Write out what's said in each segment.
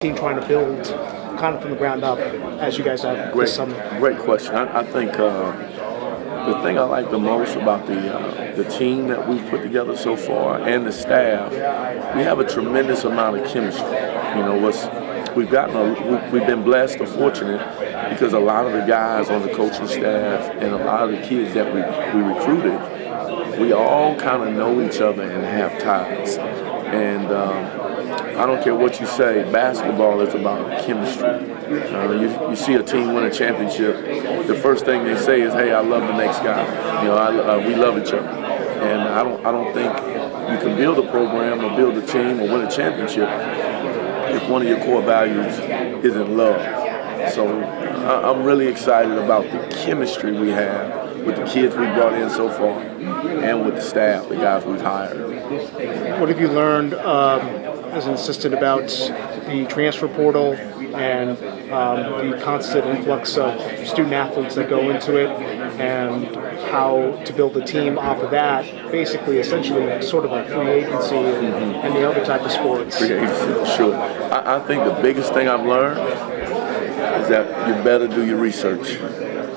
team trying to build kind of from the ground up as you guys have this summer? Great question. I think the thing I like the most about the team that we've put together so far and the staff, we have a tremendous amount of chemistry. You know, we've been blessed or fortunate because a lot of the guys on the coaching staff and a lot of the kids that we recruited, we all kind of know each other and have ties. And I don't care what you say, basketball is about chemistry. You see a team win a championship, the first thing they say is, "Hey, I love the next guy." You know, we love each other. And I don't think you can build a program or build a team or win a championship if one of your core values isn't love. So I'm really excited about the chemistry we have with the kids we brought in so far and with the staff, the guys we've hired. What have you learned as an assistant about the transfer portal and the constant influx of student athletes that go into it, and how to build a team off of that, basically essentially sort of like free agency and the other type of sports? Free agency, for sure. I think the biggest thing I've learned is that you better do your research.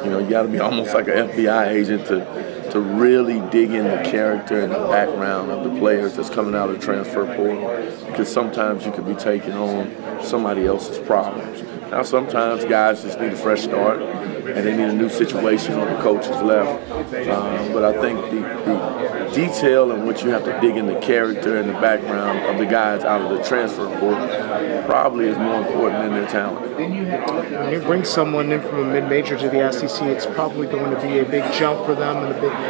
You know, you got to be almost like an FBI agent to really dig in the character and the background of the players that's coming out of the transfer portal, because sometimes you could be taking on somebody else's problems. Now, sometimes guys just need a fresh start and they need a new situation or the coach has left. But I think the detail in which you have to dig in the character and the background of the guys out of the transfer portal probably is more important than their talent. When you bring someone in from a mid-major to the SEC, it's probably going to be a big jump for them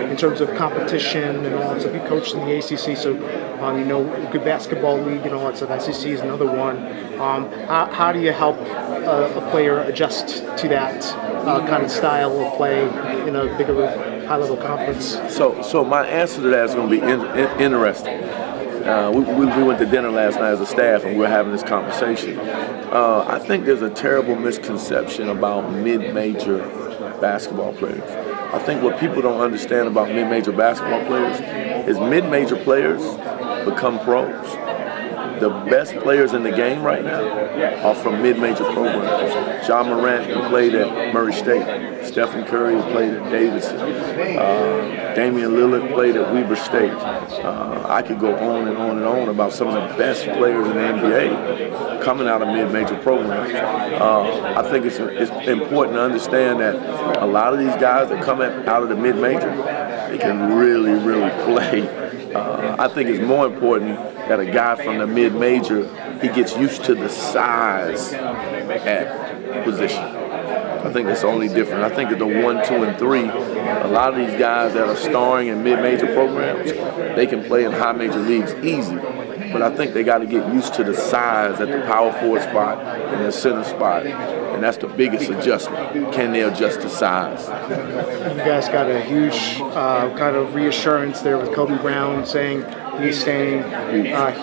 in terms of competition and all that stuff. You coached in the ACC, so you know, good basketball league and all that stuff. SEC is another one. How do you help a player adjust to that kind of style of play in a bigger, high-level conference? So my answer to that is going to be interesting. We went to dinner last night as a staff and we were having this conversation. I think there's a terrible misconception about mid-major basketball players. I think what people don't understand about mid-major basketball players is mid-major players become pros. The best players in the game right now are from mid-major programs. John Morant, who played at Murray State. Stephen Curry, who played at Davidson. Damian Lillard played at Weber State. I could go on and on and on about some of the best players in the NBA coming out of mid-major programs. I think it's important to understand that a lot of these guys that come out of the mid-major, they can really, really play. I think it's more important that a guy from the mid-major, he gets used to the size at position. I think that's the only difference. I think at the 1, 2, and 3, a lot of these guys that are starring in mid-major programs, they can play in high major leagues easy. But I think they got to get used to the size at the power forward spot and the center spot. And that's the biggest adjustment. Can they adjust to size? You guys got a huge kind of reassurance there with Kobe Brown saying he's staying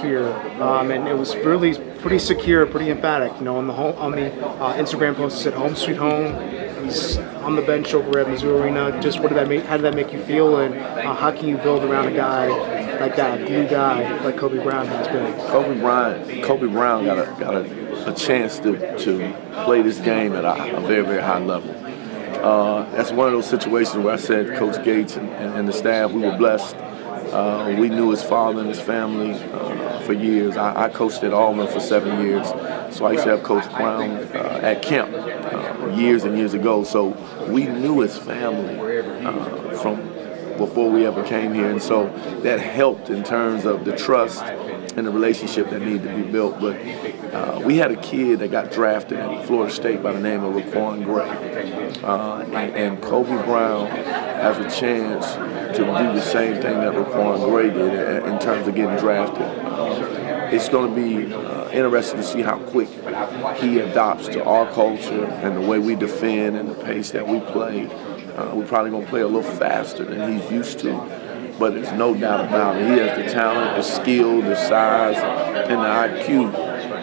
here. And it was really pretty secure, pretty emphatic. You know, on the Instagram post, it said "Home Sweet Home." He's on the bench over at Missouri Arena. Just how did that make you feel, and how can you build around a guy like that, glue guy like Kobe Brown has been? Kobe Brown got a chance to play this game at a very, very high level. That's one of those situations where I said Coach Gates and the staff, we were blessed. We knew his father and his family for years. I coached at Auburn for 7 years, so I used to have Coach Brown at camp years and years ago. So we knew his family from before we ever came here, and so that helped in terms of the trust and the relationship that needed to be built. But we had a kid that got drafted at Florida State by the name of Raquan Gray, and Kobe Brown has a chance to do the same thing that Raquan Gray did in terms of getting drafted. It's going to be interesting to see how quick he adopts to our culture and the way we defend and the pace that we play. We're probably going to play a little faster than he's used to, but there's no doubt about it. He has the talent, the skill, the size, and the IQ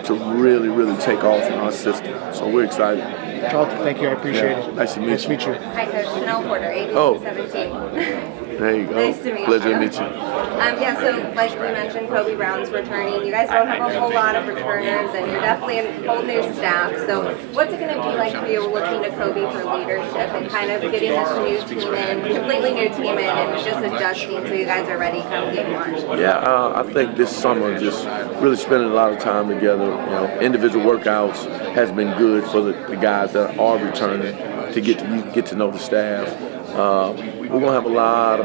to really, really take off in our system. So we're excited. Charlton, thank you. I appreciate it. Nice to meet you. Nice to meet you. Hi, Coach. Chanel Porter, 18-17. There you go. Nice to meet Pleasure you. to meet you. Yeah, so like we mentioned, Kobe Brown's returning. You guys don't have a whole lot of returners, and you're definitely a whole new staff. So what's it going to be like for you looking to Kobe for leadership and kind of getting this new team in, completely new team in, and just adjusting so you guys are ready come game one? Yeah, I think this summer just really spending a lot of time together. You know, individual workouts has been good for the guys that are returning to get to know the staff. We're gonna have a lot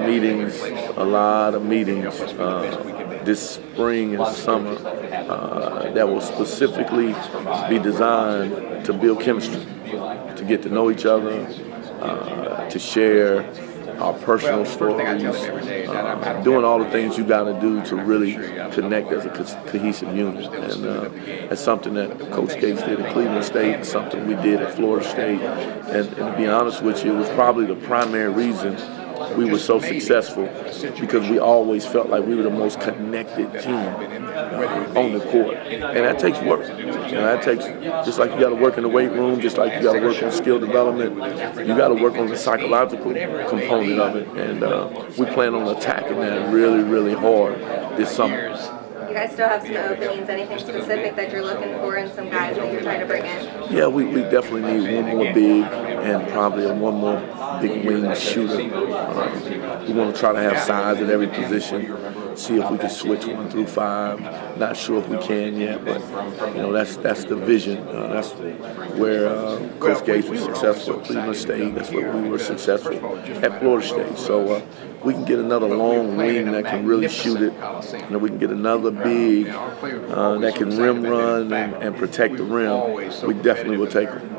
of meetings this spring and summer that will specifically be designed to build chemistry, to get to know each other, to share our personal stories, doing all the things you got to do to really connect as a cohesive unit. And that's something that Coach Gates did at Cleveland State, something we did at Florida State. And to be honest with you, it was probably the primary reason we were so successful, because we always felt like we were the most connected team on the court. And that takes work. You know, that takes, just like you got to work in the weight room, just like you got to work on skill development, you got to work on the psychological component of it. And we plan on attacking that really, really hard this summer. You guys still have some openings, anything specific that you're looking for and some guys that you're trying to bring in? Yeah, we definitely need one more big and probably one more big wing shooter. We want to try to have size at every position, see if we can switch 1 through 5. Not sure if we can yet, but you know, that's the vision. That's where Coach Gates was successful at Cleveland State. That's where we were successful at Florida State. So we can get another long wing that can really shoot it. You know, we can get another big that can rim run and protect the rim. We definitely will take them.